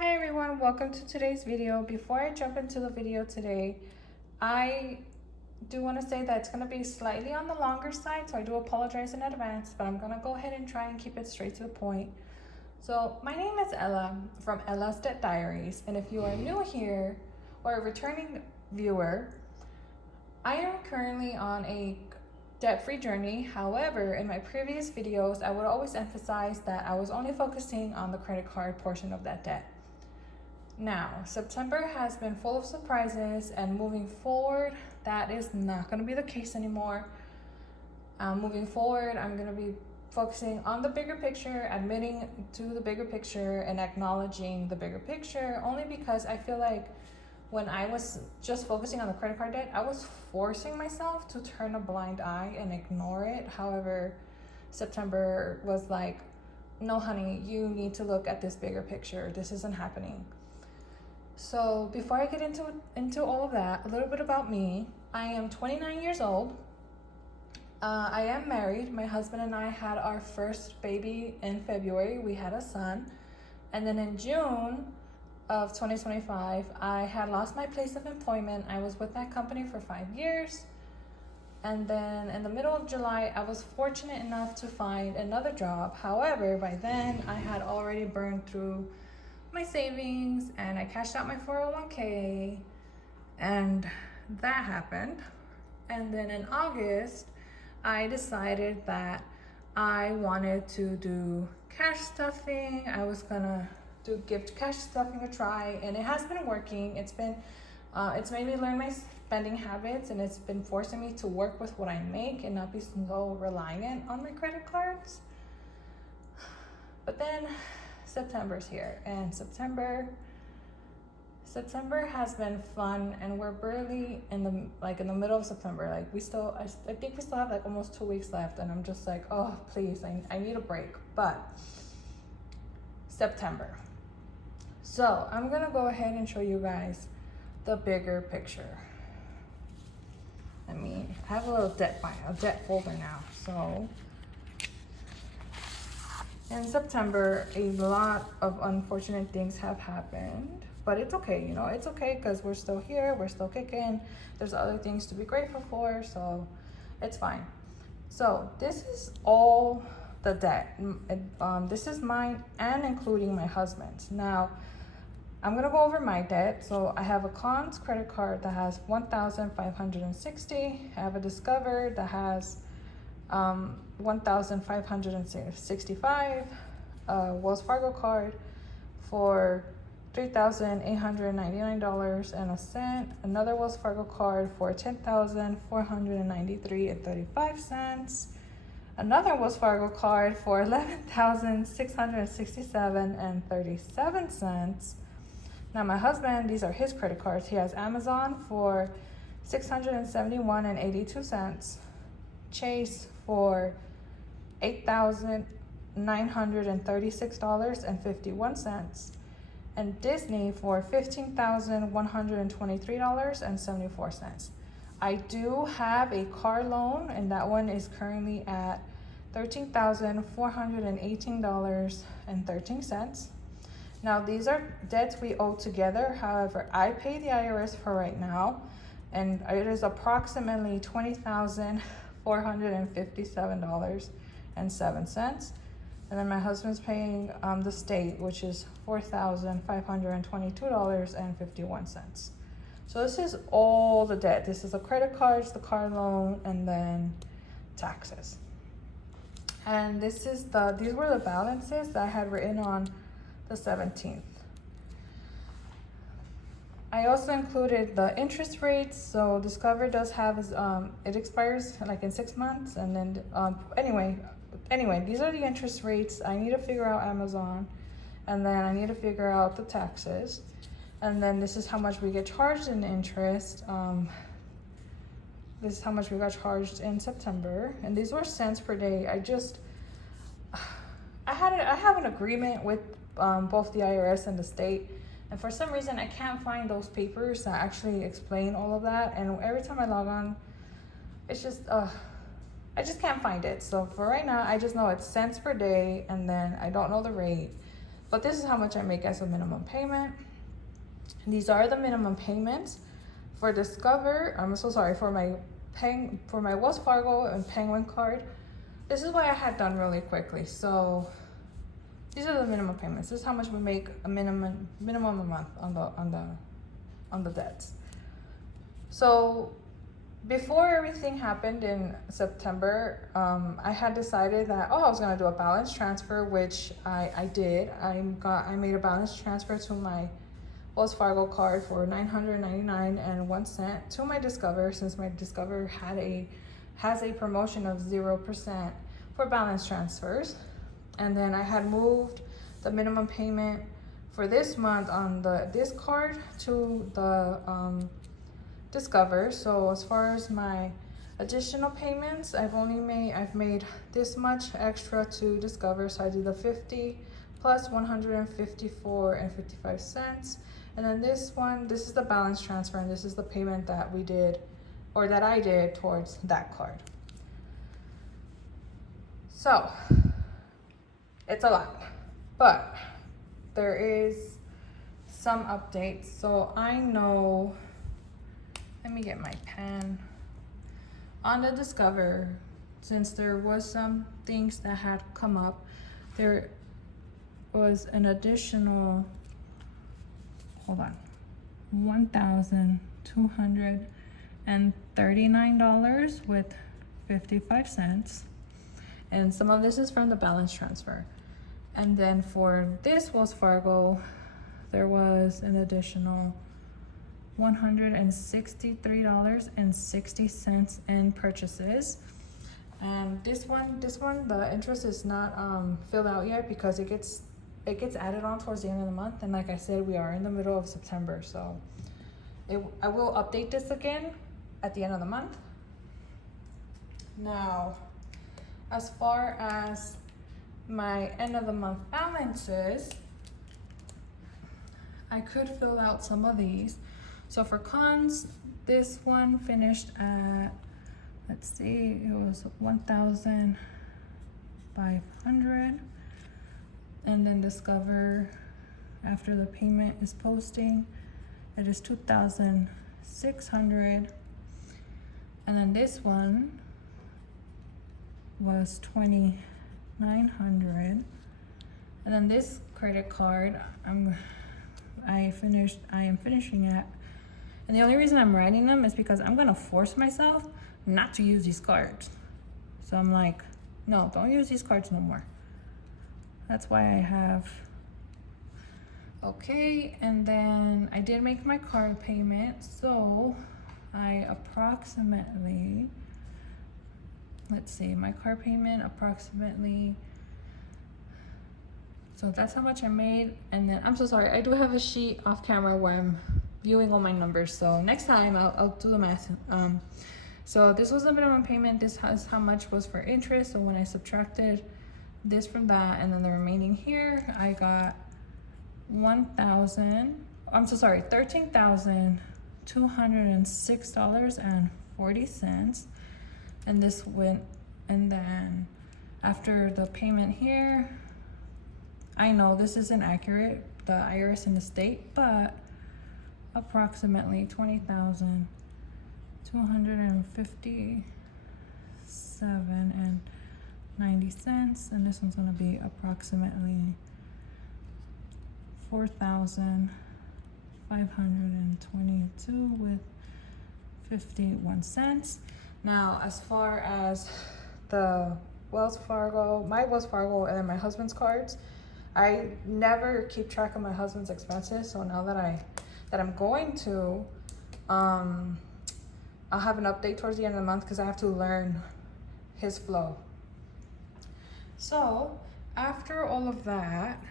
Hi everyone, welcome to today's video. Before I jump into the video today, I do want to say that it's going to be slightly on the longer side, so I do apologize in advance, but I'm going to go ahead and try and keep it straight to the point. So my name is Ella from Ella's Debt Diaries, and if you are new here or a returning viewer, I am currently on a debt-free journey. However, in my previous videos, I would always emphasize that I was only focusing on the credit card portion of that debt. Now, September has been full of surprises, and moving forward, that is not going to be the case anymore. Moving forward, I'm going to be focusing on the bigger picture, admitting to the bigger picture, and acknowledging the bigger picture, only because I feel like when I was just focusing on the credit card debt, I was forcing myself to turn a blind eye and ignore it. However, September was like, no, honey, you need to look at this bigger picture. This isn't happening. So before I get into all of that, a little bit about me. I am 29 years old. I am married. My husband and I had our first baby in February. We had a son. And then in June of 2025, I had lost my place of employment. I was with that company for 5 years. And then in the middle of July, I was fortunate enough to find another job. However, by then I had already burned through my savings and I cashed out my 401k, and that happened. And then in August, I decided that I wanted to do cash stuffing. I was gonna give cash stuffing a try, and it has been working. It's made me learn my spending habits, and it's been forcing me to work with what I make and not be so reliant on my credit cards. But then September's here, and September has been fun, and we're barely in the middle of September. Like I think we still have like almost 2 weeks left, and I'm just like, oh please, I need a break. But September. So I'm gonna go ahead and show you guys the bigger picture. I have a little debt folder now. So in September, a lot of unfortunate things have happened, but it's okay, it's okay because we're still here, we're still kicking. There's other things to be grateful for, so it's fine. So this is all the debt. This is mine and including my husband's. Now, I'm gonna go over my debt. So I have a Conn's credit card that has $1,560. I have a Discover that has $1,565, Wells Fargo card for $3,899.01, another Wells Fargo card for $10,493.35, another Wells Fargo card for $11,667.37. Now my husband, these are his credit cards. He has Amazon for $671.82, Chase for $8,936.51, and Disney for $15,123.74. I do have a car loan, and that one is currently at $13,418.13. Now these are debts we owe together. However, I pay the IRS for right now, and it is approximately $20,457.07. And then my husband's paying the state, which is $4,522.51. So this is all the debt. This is the credit cards, the car loan, and then taxes. And these were the balances that I had written on the 17th. I also included the interest rates. So Discover does have it expires like in 6 months, and then anyway, these are the interest rates. I need to figure out Amazon, and then I need to figure out the taxes, and then this is how much we get charged in interest. This is how much we got charged in September, and these were cents per day. I have an agreement with both the IRS and the state, and for some reason I can't find those papers that actually explain all of that, and every time I log on, it's just I just can't find it. So for right now, I just know it's cents per day, and then I don't know the rate. But this is how much I make as a minimum payment. And these are the minimum payments for Discover. I'm so sorry, for my Wells Fargo and Penguin card. This is what I had done really quickly. So these are the minimum payments. This is how much we make a minimum a month on the debts. So before everything happened in September, I had decided that I was gonna do a balance transfer, which I did. I made a balance transfer to my Wells Fargo card for $999.01 to my Discover, since my Discover has a promotion of 0% for balance transfers. And then I had moved the minimum payment for this month on this card to the Discover. So as far as my additional payments, I've made this much extra to Discover. So I did the 50 plus 154.55 cents. And then this is the balance transfer, and this is the payment that we did, or that I did, towards that card. So it's a lot, but there is some updates. So I know, let me get my pen. On the Discover, since there was some things that had come up, there was an additional, $1,239.55. And some of this is from the balance transfer. And then for this Wells Fargo, there was an additional $163.60 in purchases. And this one, the interest is not filled out yet, because it gets added on towards the end of the month. And like I said, we are in the middle of September, so I will update this again at the end of the month. Now, as far as my end of the month balances, I could fill out some of these. So for cons, this one finished at, let's see, it was 1,500. And then Discover, after the payment is posting, it is 2,600. And then this one was 2,900. And then this credit card, I am finishing at, and the only reason I'm writing them is because I'm gonna force myself not to use these cards. So I'm like, no, don't use these cards no more. That's why I have, okay. And then I did make my card payment, so I approximately, let's see, my car payment approximately, so that's how much I made. And then, I'm so sorry, I do have a sheet off camera where I'm viewing all my numbers, so next time I'll do the math. So this was the minimum payment. This has how much was for interest. So when I subtracted this from that, and then the remaining here, I got $13,206.40. And this went, and then after the payment here, I know this isn't accurate, the IRS in the state, but approximately $20,257.90, and this one's gonna be approximately $4,522.51. Now, as far as the Wells Fargo, my Wells Fargo, and then my husband's cards, I never keep track of my husband's expenses. So now that I'm going to, I'll have an update towards the end of the month, because I have to learn his flow. So after all of that,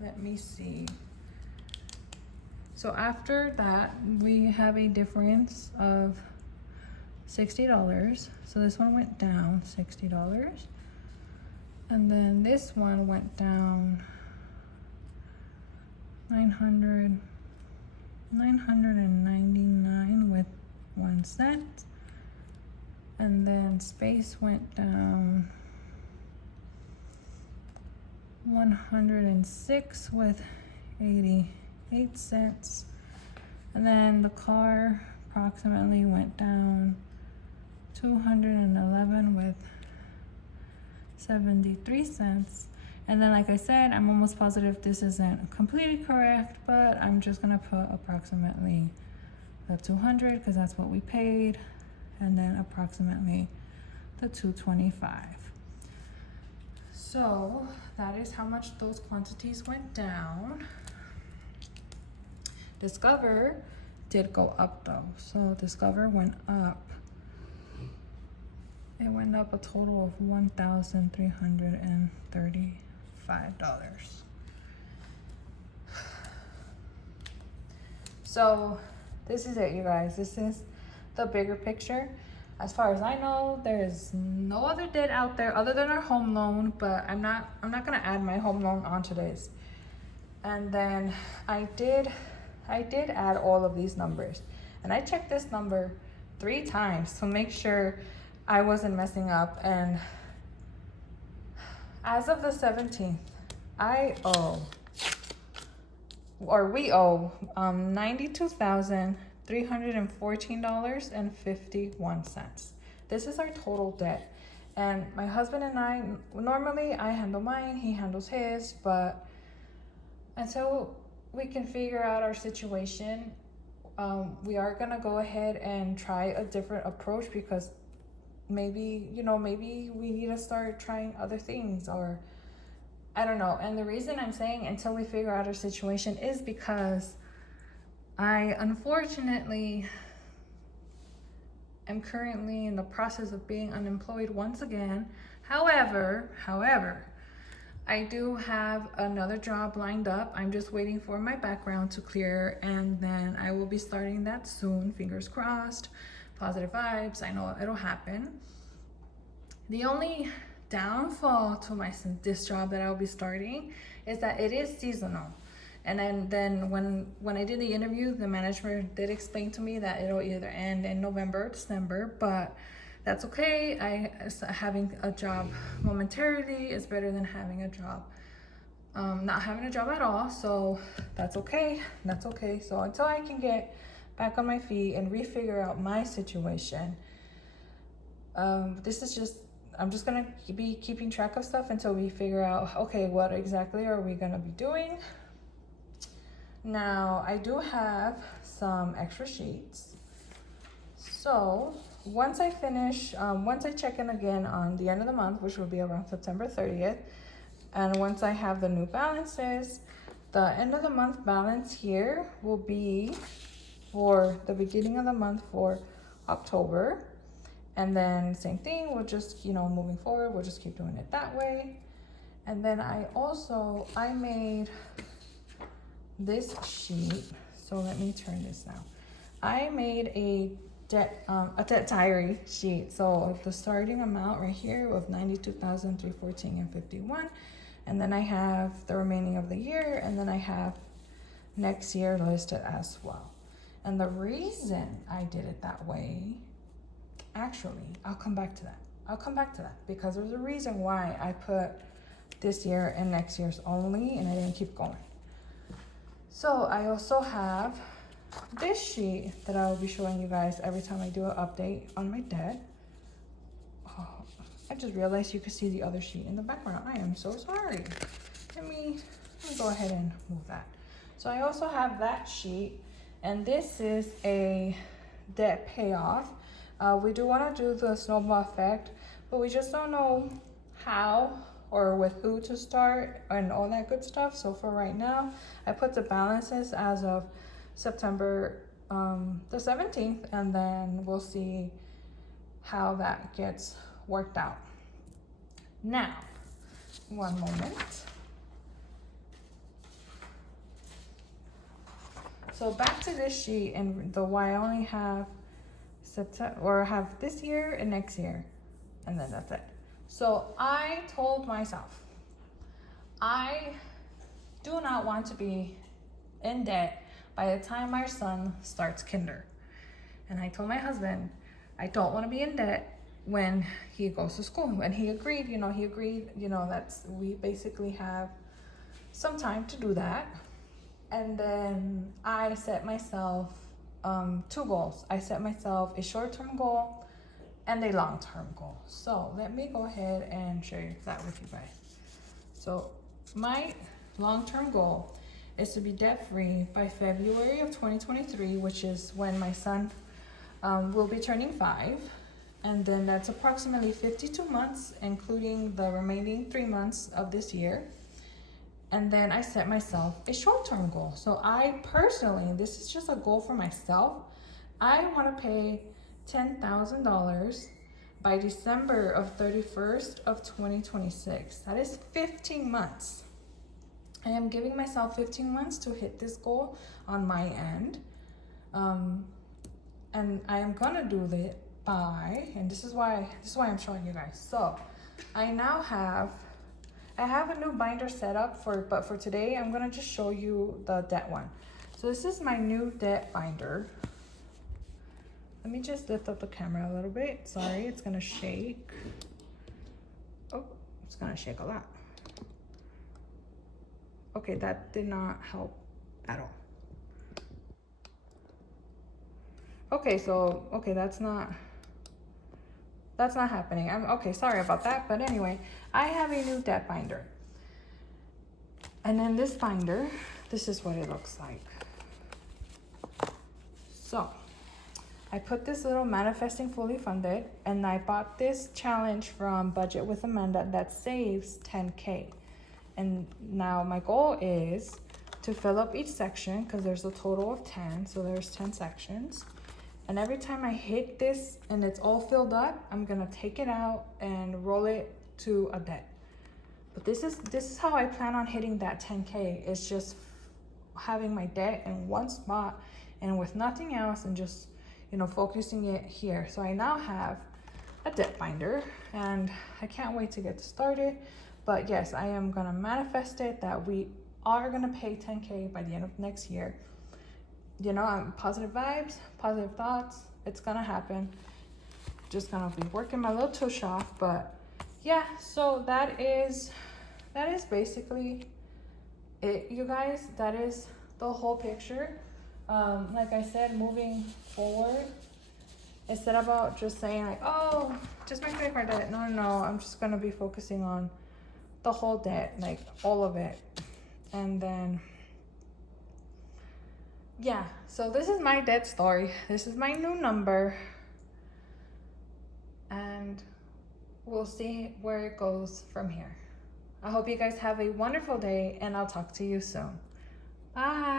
let me see. So after that, we have a difference of $60. So this one went down $60. And then this one went down $999.01. And then space went down 106 with 88 cents. And then the car approximately went down 211 with 73 cents. And then, like I said, I'm almost positive this isn't completely correct, but I'm just gonna put approximately the 200 because that's what we paid, and then approximately the 225. So that is how much those quantities went down. Discover did go up though. So Discover went up. It went up a total of $1,335. So this is it, you guys. This is the bigger picture. As far as I know, there's no other debt out there other than our home loan, but I'm not gonna add my home loan onto this. And then I did add all of these numbers, and I checked this number 3 times to make sure I wasn't messing up. And as of the 17th, we owe $92,314.51. This is our total debt. And my husband and I, normally I handle mine, he handles his, but until we can figure out our situation, we are gonna go ahead and try a different approach, because maybe we need to start trying other things, or I don't know. And the reason I'm saying until we figure out our situation is because I unfortunately am currently in the process of being unemployed once again. However, I do have another job lined up. I'm just waiting for my background to clear, and then I will be starting that soon. Fingers crossed, positive vibes. I know it'll happen. The only downfall to this job that I'll be starting is that it is seasonal. And then when I did the interview, the manager did explain to me that it'll either end in November or December, but that's okay. Having a job momentarily is better than having a job, not having a job at all. So that's okay. So until I can get back on my feet and refigure out my situation, I'm just gonna be keeping track of stuff until we figure out, okay, what exactly are we gonna be doing. Now, I do have some extra sheets. So once I check in again on the end of the month, which will be around September 30th, and once I have the new balances, the end of the month balance here will be for the beginning of the month for October. And then same thing, we'll just, moving forward, we'll just keep doing it that way. And then I made this sheet. So let me turn this now. I made a debt diary sheet. So the starting amount right here of $92,314.51. And then I have the remaining of the year, and then I have next year listed as well. And the reason I did it that way, actually, I'll come back to that because there's a reason why I put this year and next year's only, and I didn't keep going. So I also have this sheet that I will be showing you guys every time I do an update on my debt. Oh, I just realized you could see the other sheet in the background. I am so sorry. Let me go ahead and move that. So I also have that sheet, and this is a debt payoff. We do want to do the snowball effect, but we just don't know how or with who to start and all that good stuff. So for right now, I put the balances as of September the 17th, and then we'll see how that gets worked out. Now, one moment. So back to this sheet, and the why I only have have this year and next year, and then that's it. So I told myself, I do not want to be in debt by the time our son starts kinder. And I told my husband, I don't want to be in debt when he goes to school. And he agreed, that's we basically have some time to do that. And then I set myself two goals. I set myself a short-term goal and a long-term goal. So let me go ahead and share that with you guys. So my long-term goal is to be debt-free by February of 2023, which is when my son will be turning 5. And then that's approximately 52 months, including the remaining 3 months of this year. And then I set myself a short-term goal. So I personally, this is just a goal for myself. I want to pay $10,000 by December of 31st of 2026. That is 15 months. I am giving myself 15 months to hit this goal on my end. And I am gonna do it by, and this is why I'm showing you guys. So I have a new binder set up but for today, I'm gonna just show you the debt one. So this is my new debt binder. Let me just lift up the camera a little bit. Sorry, it's gonna shake. Oh, it's gonna shake a lot. Okay, that did not help at all. Okay, that's not happening. Okay, sorry about that. But anyway, I have a new debt binder. And then this binder, this is what it looks like. So I put this little manifesting fully funded, and I bought this challenge from Budget with Amanda that saves 10K. And now my goal is to fill up each section, because there's a total of 10, so there's 10 sections. And every time I hit this and it's all filled up, I'm gonna take it out and roll it to a debt. But this is how I plan on hitting that 10K. It's just having my debt in one spot and with nothing else, and just focusing it here. So I now have a debt binder, and I can't wait to get started. But yes, I am gonna manifest it that we are gonna pay 10K by the end of next year. I'm positive vibes, positive thoughts. It's gonna happen. Just gonna be working my little tush off. But yeah, so that is basically it, you guys. That is the whole picture. Like I said, moving forward, instead about just saying like, oh, just my credit card debt. No, I'm just gonna be focusing on the whole debt, like all of it. And then yeah, so this is my debt story. This is my new number, and we'll see where it goes from here. I hope you guys have a wonderful day, and I'll talk to you soon. Bye.